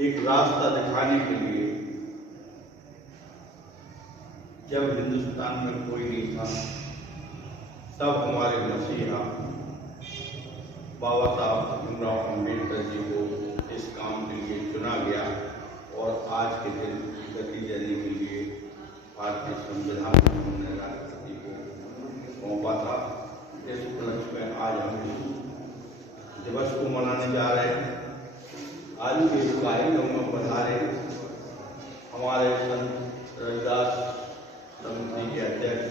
एक रास्ता दिखाने के लिए, जब हिंदुस्तान में कोई नहीं था, तब हमारे मसीहा बाबा साहब भीमराव अम्बेडकर जी को इस काम के लिए चुना गया और आज के दिन गति देने के लिए भारतीय संविधान को उन्होंने राष्ट्रपति को सौंपा था। इस उपलक्ष्य में आज हम इस दिवस को मनाने जा रहे हैं। आज के कार्यक्रम में पधारे हमारे संत रविदास समिति के अध्यक्ष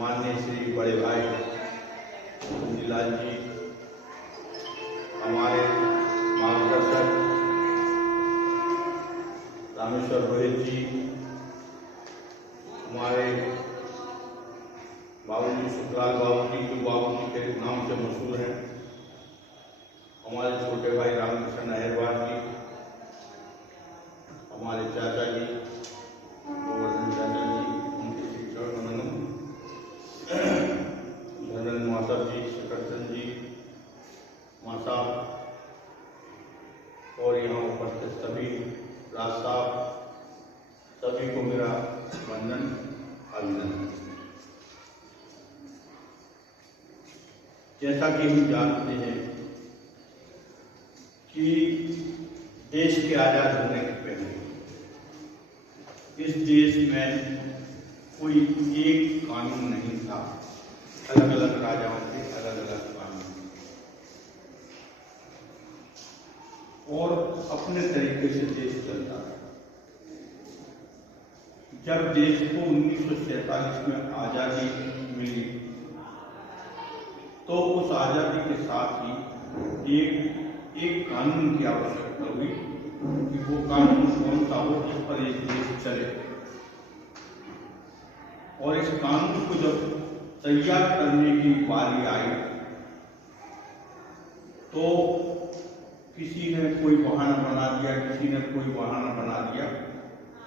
माननीय श्री बड़े भाई कुंजीलाल जी, हमारे मार्गदर्शक रामेश्वर रोहित जी, हमारे बाबूजी शुक्लाल बाबूजी, जो बाबूजी के नाम से मशहूर हैं, हमारे छोटे भाई रामकृष्ण अहिरवार जी, हमारे चाचा जी गोवर्धन चाचा जी, उनके शिक्षण मनन, धर्मेंद्र माता जी, शकरचंद जी, माता और यहाँ उपस्थित सभी राज साहब, सभी को मेरा वंदन अभिनंदन। जैसा कि हम जानते हैं कि देश के आजाद होने के पहले इस देश में कोई एक कानून नहीं था। अलग अलग राजाओं के अलग अलग कानून और अपने तरीके से देश चलता था। जब देश को 1947 में आजादी मिली तो उस आजादी के साथ ही एक कानून की आवश्यकता हुई कि वो कानून कौन सा हो जिस पर एक देश चले। और इस कानून को जब तैयार करने की बारी आई तो किसी ने कोई बहाना बना दिया, किसी ने कोई बहाना बना दिया,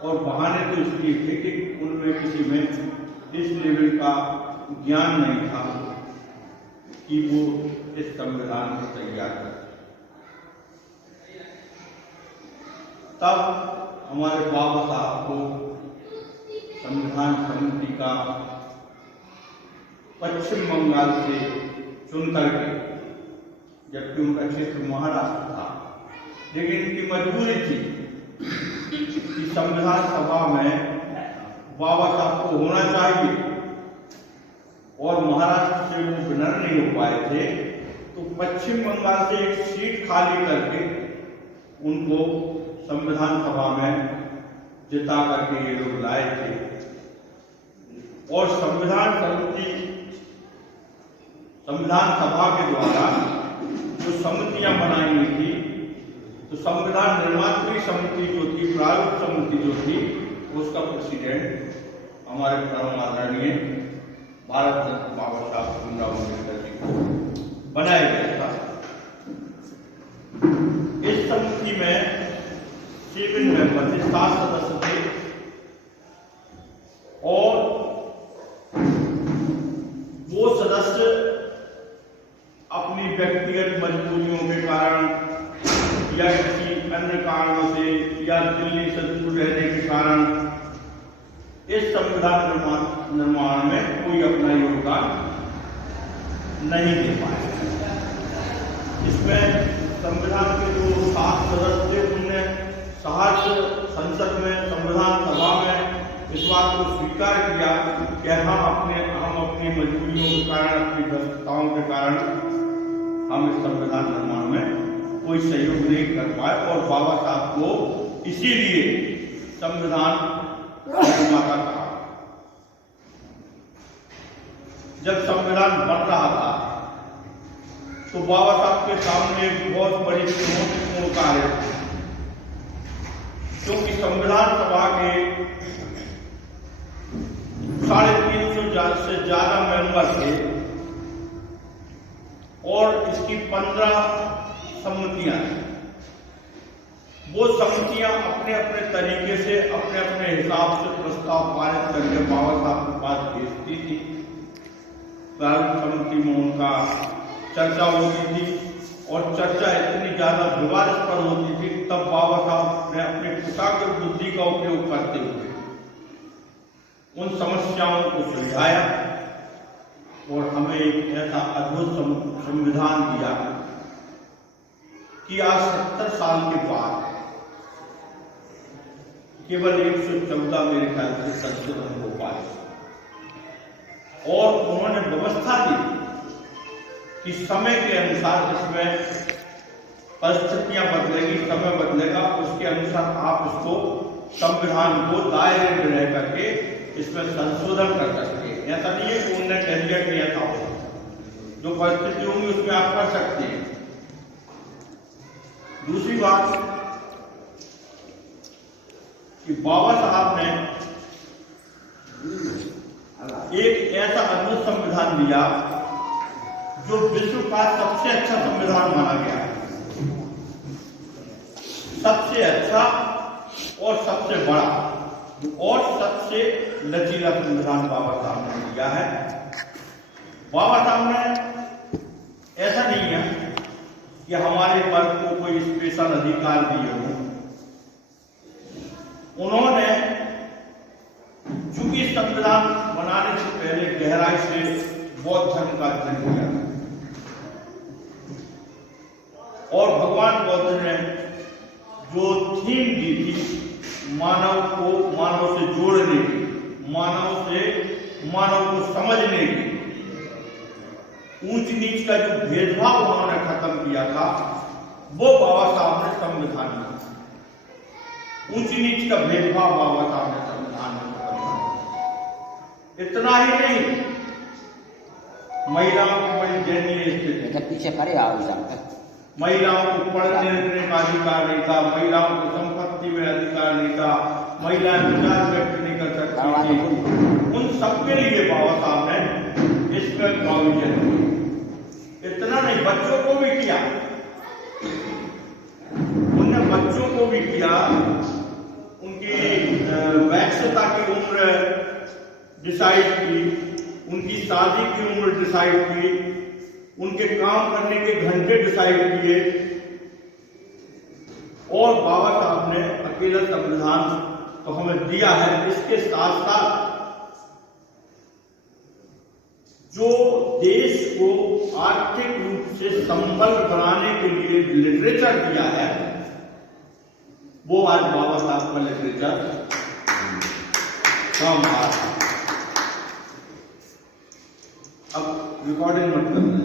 और बहाने तो इसलिए थे कि उनमें किसी में इस लेवल का ज्ञान नहीं था कि वो इस संविधान को तैयार कर। तब हमारे बाबा साहब को संविधान समिति का पश्चिम बंगाल से चुन करके, जबकि उनका क्षेत्र महाराष्ट्र था, लेकिन इनकी मजबूरी थी कि संविधान सभा में बाबा साहब को होना चाहिए और महाराष्ट्र से वो विनर नहीं हो पाए थे, तो पश्चिम बंगाल से एक सीट खाली करके उनको संविधान सभा में जिता करके ये लोग लाए थे। और संविधान सभा के द्वारा जो समितियां बनाई गई थी, तो संविधान निर्मात्री समिति जो थी, प्रारूप समिति जो थी, उसका प्रेसिडेंट हमारे परम आदरणीय भारत रत्न बाबा साहब भीमराव अम्बेडकर जी को बनाया गया था। इस समिति में 7 मेंबर थे, 7 सदस्य थे, और वो सदस्य अपनी व्यक्तिगत मजबूरियों के कारण या किसी अन्य कारणों से या दिल्ली से दूर रहने के कारण इस संविधान निर्माण में कोई अपना योगदान नहीं दे पाए। इसमें संविधान के जो 7 सदस्य थे, उनने सहर्ष संसद में, संविधान सभा में इस बात को स्वीकार किया कि हम अपनी मजबूरियों के कारण, अपनी व्यस्तताओं के कारण हम इस संविधान निर्माण में कोई सहयोग नहीं कर पाए, और बाबा साहब को इसीलिए संविधान निर्माता कहा। जब संविधान बन रहा था तो बाबा साहब के सामने एक बहुत बड़ी चुनौतीपूर्ण कार्य था, क्योंकि संविधान सभा के 350 से ज्यादा मेंबर थे और इसकी 15 समितियां थी। वो समितियां अपने अपने तरीके से, अपने अपने हिसाब से प्रस्ताव पारित करके बाबा साहब के पास भेजती थी। प्रारूप समिति में उनका चर्चा होती थी और चर्चा इतनी ज्यादा विवादास्पद होती थी, तब बाबा साहब ने अपने कुशाग्र बुद्धि का उपयोग करते हुए उन समस्याओं को सुलझाया और हमें एक ऐसा अद्भुत संविधान दिया कि आज 70 साल के बाद केवल 114 मेरे ख्याल से संशोधन हो पाए और उन्होंने व्यवस्था दी कि समय के अनुसार इसमें परिस्थितियां बदलेगी, समय बदलेगा, उसके अनुसार आप इसको संविधान को दायरे में रह करके इसमें संशोधन कर सकते हैं। ऐसा नहीं है कि उन्होंने कह दिया कि ऐसा हो, जो परिस्थिति होंगी उसमें आप कर सकते हैं। दूसरी बात कि बाबा साहब ने एक ऐसा अद्भुत संविधान दिया जो विश्व का सबसे अच्छा संविधान माना गया है, सबसे अच्छा और सबसे बड़ा और सबसे लचीला संविधान बाबा साहब ने दिया है। बाबा साहब ने ऐसा नहीं है कि हमारे वर्ग को कोई स्पेशल अधिकार दिए हो। उन्होंने चूंकि संविधान बनाने से पहले गहराई से बौद्ध धर्म का अध्ययन किया और भगवान बुद्ध ने जो थीम दी थी मानव को मानव से जोड़ने की, मानव को समझने की, ऊंच नीच का जो भेदभाव उन्होंने खत्म किया था वो बाबा साहब ने संविधान में, ऊंच नीच का भेदभाव बाबा साहब ने संविधान में खत्म किया। इतना ही नहीं, महिलाओं की बड़ी दयनीय स्थिति, पीछे करे महिलाओं को पढ़ने लिखने का अधिकार नहीं था, महिलाओं को संपत्ति में अधिकार नहीं था, महिलाएं विचार व्यक्त नहीं कर सकती थी। उन सबके लिए बाबा साहब ने इसमें प्रोविजन किया। इतना नहीं, बच्चों को भी किया, उनने बच्चों को भी किया, उनकी वैधता की उम्र डिसाइड की, उनकी शादी की उम्र डिसाइड की, उनके काम करने के घंटे डिसाइड किए और बाबा साहब ने अकेला संविधान तो हमें दिया है। इसके साथ साथ जो देश को आर्थिक रूप से संबल बनाने के लिए लिटरेचर दिया है वो आज बाबा साहब का लिटरेचर काम आ रहा है। अब रिकॉर्डिंग मत करना।